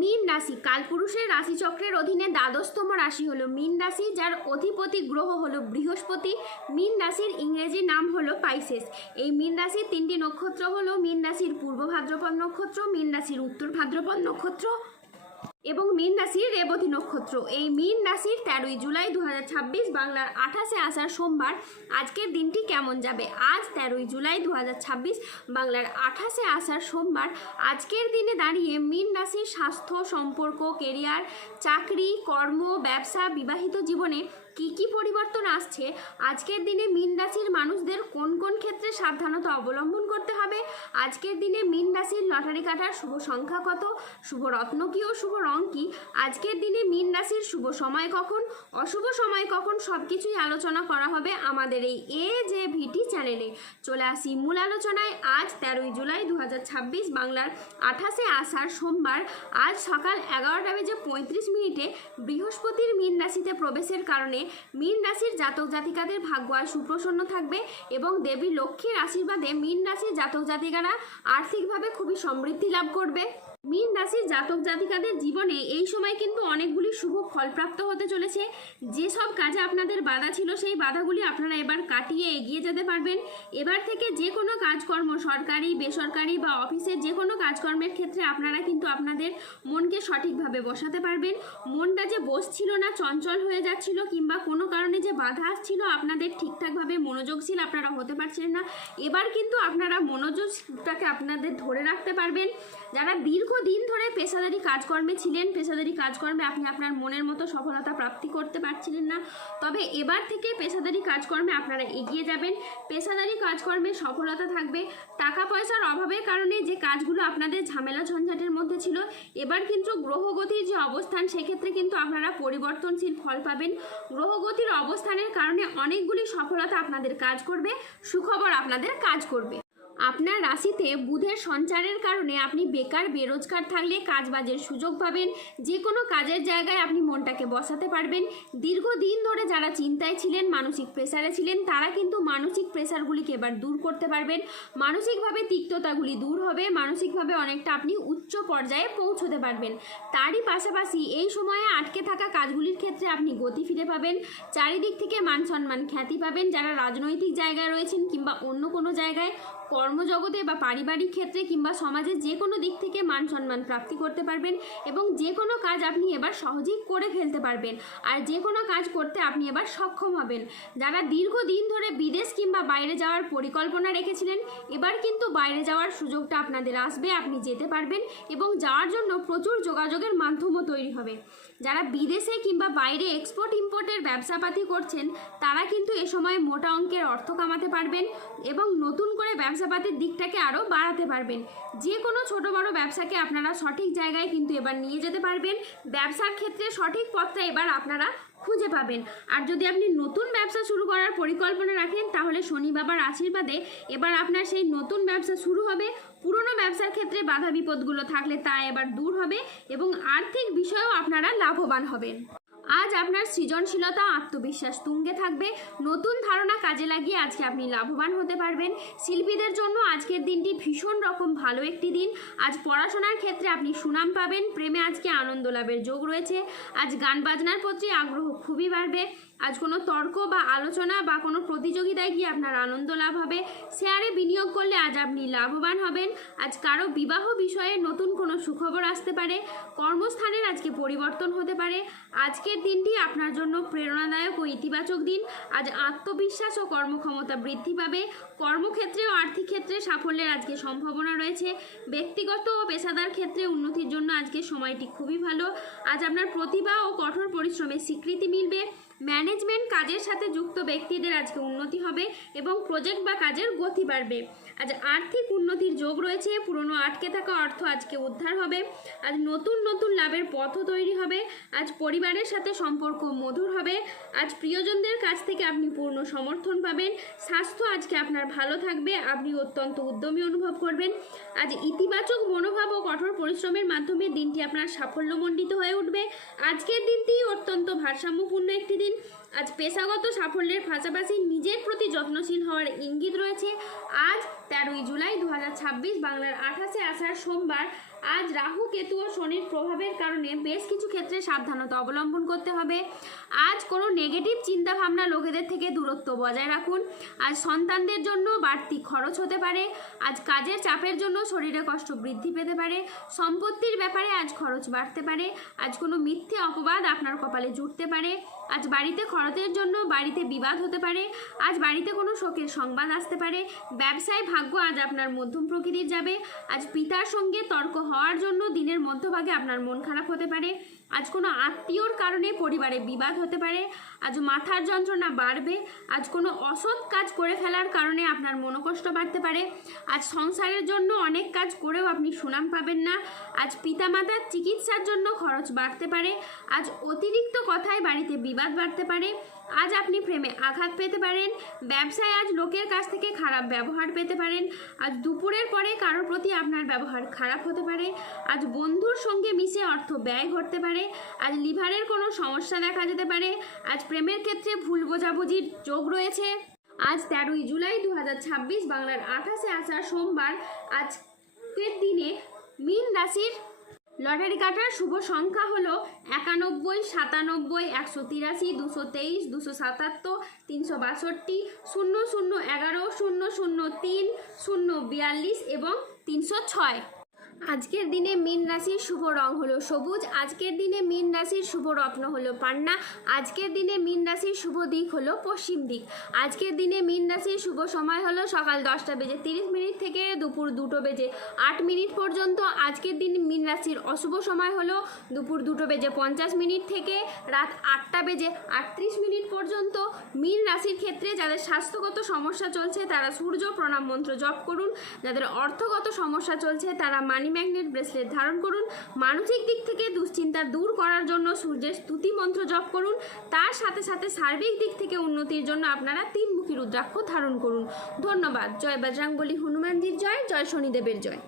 মীন রাশি কালপুরুষের রাশিচক্রের অধীনে দ্বাদশতম রাশি হলো মীন রাশি, যার অধিপতি গ্রহ হলো বৃহস্পতি। মীন রাশির ইংরেজি নাম হলো পাইসেস। এই মীন রাশির তিনটি নক্ষত্র হলো মীন রাশির পূর্ব ভাদ্রপদ নক্ষত্র, মীন রাশির উত্তর ভাদ্রপদ নক্ষত্র এবং মীন রাশির রেবতী নক্ষত্র। এই মীন রাশির 13ই জুলাই 2026 বাংলার 28শে আষাঢ় সোমবার আজকের দিনটি কেমন যাবে। আজ 13ই জুলাই 2026 বাংলার 28শে আষাঢ় সোমবার আজকের দিনে দাঁড়িয়ে মীন রাশির স্বাস্থ্য, সম্পর্ক, কেরিয়ার, চাকরি, কর্ম, ব্যবসা, বিবাহিত জীবনে কি কি পরিবর্তন আসছে, আজকের দিনে মীন রাশির মানুষদের কোন কোন ক্ষেত্রে সাবধানতা অবলম্বন করতে হবে, আজকের দিনে মীন রাশির লটারি কাটার শুভ সংখ্যা কত, শুভ রত্ন কি ও শুভ রং কি, আজকের দিনে মীন রাশির শুভ সময় কখন, অশুভ সময় কখন, সব কিছুই আলোচনা করা হবে আমাদের এই AJVT চ্যানেলে। চলে আসি মূল আলোচনায়। আজ 13ই জুলাই 2026 বাংলার 28শে আষাঢ় সোমবার আজ সকাল 11:35 বৃহস্পতির মীন রাশিতে প্রবেশের কারণে মীন রাশির জাতক জাতিকাদের ভাগ্য আজ সুপ্রসন্ন থাকবে এবং দেবী লক্ষ্মীর আশীর্বাদে মীন রাশির জাতক জাতিকারা আর্থিকভাবে খুবই সমৃদ্ধি লাভ করবে। মীন রাশির জাতক জাতিকাদের জীবনে এই সময় কিন্তু অনেকগুলি শুভ ফলপ্রাপ্ত হতে চলেছে। যেসব কাজে আপনাদের বাধা ছিল সেই বাধাগুলি আপনারা এবার কাটিয়ে এগিয়ে যেতে পারবেন। এবার থেকে যে কোনো কাজকর্ম, সরকারি, বেসরকারি বা অফিসের যে কোনো কাজকর্মের ক্ষেত্রে আপনারা কিন্তু আপনাদের মনকে সঠিকভাবে বসাতে পারবেন। মনটা যে বসছিল না, চঞ্চল হয়ে যাচ্ছিল, কিংবা কোনো কারণে যে বাধা আসছিল, আপনাদের ঠিকঠাকভাবে মনোযোগশীল আপনারা হতে পারছেন না, এবার কিন্তু আপনারা মনোযোগটাকে আপনাদের ধরে রাখতে পারবেন। যারা দীর্ঘদিন ধরে পেশাদারি কাজকর্মে ছিলেন, পেশাদারি কাজকর্মে আপনি আপনার মনের মতো সফলতা প্রাপ্তি করতে পারছিলেন না, তবে এবার থেকে পেশাদারি কাজকর্মে আপনারা এগিয়ে যাবেন। পেশাদারি কাজকর্মে সফলতা থাকবে। টাকা পয়সার অভাবের কারণে যে কাজগুলো আপনাদের ঝামেলা ঝঞ্ঝাটের মধ্যে ছিল, এবার কিন্তু গ্রহগতির যে অবস্থান সেক্ষেত্রে কিন্তু আপনারা পরিবর্তনশীল ফল পাবেন। গ্রহগতির অবস্থানের কারণে অনেকগুলি সফলতা আপনাদের কাজ করবে, সুখবর আপনাদের কাজ করবে। আপনার রাশিতে বুধের সঞ্চারের কারণে আপনি বেকার, বেরোজগার থাকলে কাজবাজের সুযোগ পাবেন। যে কোনো কাজের জায়গায় আপনি মনটাকে বসাতে পারবেন। দীর্ঘদিন ধরে যারা চিন্তায় ছিলেন, মানসিক প্রেসারে ছিলেন, তারা কিন্তু মানসিক প্রেসারগুলিকে এবার দূর করতে পারবেন। মানসিকভাবে তিক্ততাগুলি দূর হবে, মানসিকভাবে অনেকটা আপনি উচ্চ পর্যায়ে পৌঁছতে পারবেন। তারই পাশাপাশি এই সময়ে আটকে থাকা কাজগুলির ক্ষেত্রে আপনি গতি ফিরে পাবেন। চারিদিক থেকে মান সম্মান, খ্যাতি পাবেন। যারা রাজনৈতিক জায়গায় রয়েছেন কিংবা অন্য কোনো জায়গায়, কর্মজগতে বা পারিবারিক ক্ষেত্রে কিংবা সমাজের যে কোনো দিক থেকে মান সম্মান প্রাপ্তি করতে পারবেন এবং যে কোনো কাজ আপনি এবার সহজেই করে ফেলতে পারবেন। আর যে কোনো কাজ করতে আপনি এবার সক্ষম হবেন। যারা দীর্ঘদিন ধরে বিদেশ কিংবা বাইরে যাওয়ার পরিকল্পনা রেখেছিলেন, এবার কিন্তু বাইরে যাওয়ার সুযোগটা আপনাদের আসবে, আপনি যেতে পারবেন এবং যাওয়ার জন্য প্রচুর যোগাযোগের মাধ্যমও তৈরি হবে। যারা বিদেশে কিংবা বাইরে এক্সপোর্ট ইম্পোর্টের ব্যবসাপাতি করছেন, তারা কিন্তু এ সময় মোটা অঙ্কের অর্থ কামাতে পারবেন এবং নতুন করে ব্যবসাপাতির দিকটাকে আরও বাড়াতে পারবেন। যে কোনো ছোট বড় ব্যবসাকে আপনারা সঠিক জায়গায় কিন্তু এবার নিয়ে যেতে পারবেন। ব্যবসার ক্ষেত্রে সঠিক পথটা এবার আপনারা খুঁজে পাবেন। আর যদি আপনি নতুন ব্যবসা শুরু করার পরিকল্পনা রাখেন, তাহলে শনি বাবার আশীর্বাদে এবার আপনার সেই নতুন ব্যবসা শুরু হবে। পুরনো ব্যবসার ক্ষেত্রে বাধা বিপদগুলো থাকলে তা এবার দূর হবে এবং আর্থিক বিষয়েও আপনারা লাভবান হবেন। আজ আপনার সৃজনশীলতা, আত্মবিশ্বাস তুঙ্গে থাকবে। নতুন ধারণা কাজে লাগিয়ে আজকে আপনি লাভবান হতে পারবেন। শিল্পীদের জন্য আজকের দিনটি ভীষণ রকম ভালো একটি দিন। আজ পড়াশোনার ক্ষেত্রে আপনি সুনাম পাবেন। প্রেমে আজকে আনন্দ লাভের যোগ রয়েছে। আজ গান বাজনার প্রতি আগ্রহ খুবই বাড়বে। আজ কোনো তর্ক বা আলোচনা বা কোনো প্রতিযোগিতায় গিয়ে আপনার আনন্দ লাভ হবে। শেয়ারে বিনিয়োগ করলে আজ আপনি লাভবান হবেন। আজ কারো বিবাহ বিষয়ে নতুন কোনো সুখবর আসতে পারে। কর্মস্থানের আজকে পরিবর্তন হতে পারে। আজকের দিনটি আপনার জন্য প্রেরণাদায়ক ও ইতিবাচক দিন। আজ আত্মবিশ্বাস ও কর্মক্ষমতা বৃদ্ধি পাবে। কর্মক্ষেত্রে ও আর্থিক ক্ষেত্রে সাফল্যের আজকে সম্ভাবনা রয়েছে। ব্যক্তিগত ও পেশাদার ক্ষেত্রে উন্নতির জন্য আজকে সময়টি খুবই ভালো। আজ আপনার প্রতিভা ও কঠোর পরিশ্রমের স্বীকৃতি মিলবে। ম্যানেজমেন্ট কাজের সাথে যুক্ত ব্যক্তিদের আজকে উন্নতি হবে এবং প্রজেক্ট বা কাজের গতি বাড়বে। আজ আর্থিক উন্নতির যোগ রয়েছে। পুরনো আটকে থাকা অর্থ আজকে উদ্ধার হবে। আজ নতুন নতুন লাভের পথও তৈরি হবে। আজ পরিবারের সাথে সম্পর্ক মধুর হবে। আজ প্রিয়জনদের কাছ থেকে আপনি পূর্ণ সমর্থন পাবেন। স্বাস্থ্য আজকে আপনার ভালো থাকবে। আপনি অত্যন্ত উদ্যমী অনুভব করবেন। আজ ইতিবাচক মনোভাব ও কঠোর পরিশ্রমের মাধ্যমে দিনটি আপনার সাফল্যমণ্ডিত হয়ে উঠবে। আজকের দিনটি অত্যন্ত ভারসাম্যপূর্ণ একটি দিন। আজ পেশাগত সাফল্যের পাশাপাশি নিজের প্রতি যত্নশীল হওয়ার ইঙ্গিত রয়েছে। আজ 13ই জুলাই 2026 বাংলার 28শে আষাঢ় সোমবার আজ রাহু কেতু ও শনির প্রভাবের কারণে বেশ কিছু ক্ষেত্রে সাবধানতা অবলম্বন করতে হবে। আজ কোনো নেগেটিভ চিন্তা ভাবনা লোকেদের থেকে দূরত্ব বজায় রাখুন। আজ সন্তানদের জন্য বাড়তি খরচ হতে পারে। আজ কাজের চাপের জন্য শরীরে কষ্ট বৃদ্ধি পেতে পারে। সম্পত্তির ব্যাপারে আজ খরচ বাড়তে পারে। আজ কোনো মিথ্যে অপবাদ আপনার কপালে জুটতে পারে। আজ বাড়িতে খরচের জন্য বাড়িতে বিবাদ হতে পারে। আজ বাড়িতে কোনো শোকের সংবাদ আসতে পারে। ব্যবসায় ভাগ্য আজ আপনার মধ্যম প্রকৃতির যাবে। আজ পিতার সঙ্গে তর্ক হওয়ার জন্য দিনের মধ্যভাগে আপনার মন খারাপ হতে পারে। আজ কোনো আত্মীয়র কারণে পরিবারে বিবাদ হতে পারে। আজ মাথার যন্ত্রণা বাড়বে। আজ কোনো অসৎ কাজ করে ফেলার কারণে আপনার মনোকষ্ট বাড়তে পারে। আজ সংসারের জন্য অনেক কাজ করেও আপনি সুনাম পাবেন না। আজ পিতামাতার চিকিৎসার জন্য খরচ বাড়তে পারে। আজ অতিরিক্ত কথায় বাড়িতে বিবাদ বাড়তে পারে। আজ আপনি প্রেমে আঘাত পেতে পারেন। ব্যবসায় আজ লোকের কাছ থেকে খারাপ ব্যবহার পেতে পারেন। আজ দুপুরের পরে কারোর প্রতি আপনার ব্যবহার খারাপ হতে পারে। আজ বন্ধুর সঙ্গে মিশে অর্থ ব্যয় ঘটতে পারে। আজ লিভারের কোনো সমস্যা দেখা যেতে পারে। আজ প্রেমের ক্ষেত্রে ভুল বোঝাবুঝির যোগ রয়েছে। আজ 13ই জুলাই 2026 বাংলার 28শে আষাঢ় সোমবার। আজকের দিনে মীন রাশির লটারি কাটার শুভ সংখ্যা হলো 91, 97, 183, 223, 277, 362, 00, 11, 003, 042 এবং 306। আজকের দিনে মীন রাশির শুভ রং হলো সবুজ। আজকের দিনে মীন রাশির শুভ রত্ন হলো পান্না। আজকের দিনে মীন রাশির শুভ দিক হলো পশ্চিম দিক। আজকের দিনে মীন রাশির শুভ সময় হলো সকাল 10:30 থেকে দুপুর 2:08 পর্যন্ত। আজকের দিন মীন রাশির অশুভ সময় হলো দুপুর 2:50 থেকে রাত 8:38 পর্যন্ত। মীন রাশির ক্ষেত্রে যাদের স্বাস্থ্যগত সমস্যা চলছে তারা সূর্য প্রণাম মন্ত্র জপ করুন। যাদের অর্থগত সমস্যা চলছে তারা মানি ম্যাগনেট ব্রেসলেট ধারণ করুন। মানসিক দিক থেকে দুশ্চিন্তা দূর করার জন্য সূর্যের স্তুতি মন্ত্র জপ করুন। তার সাথে সাথে সার্বিক দিক থেকে উন্নতির জন্য আপনারা 3 মুখী রুদ্রাক্ষ ধারণ করুন। ধন্যবাদ। জয় বজরংবলী, হনুমানজির জয়, জয় শনিদেবের জয়।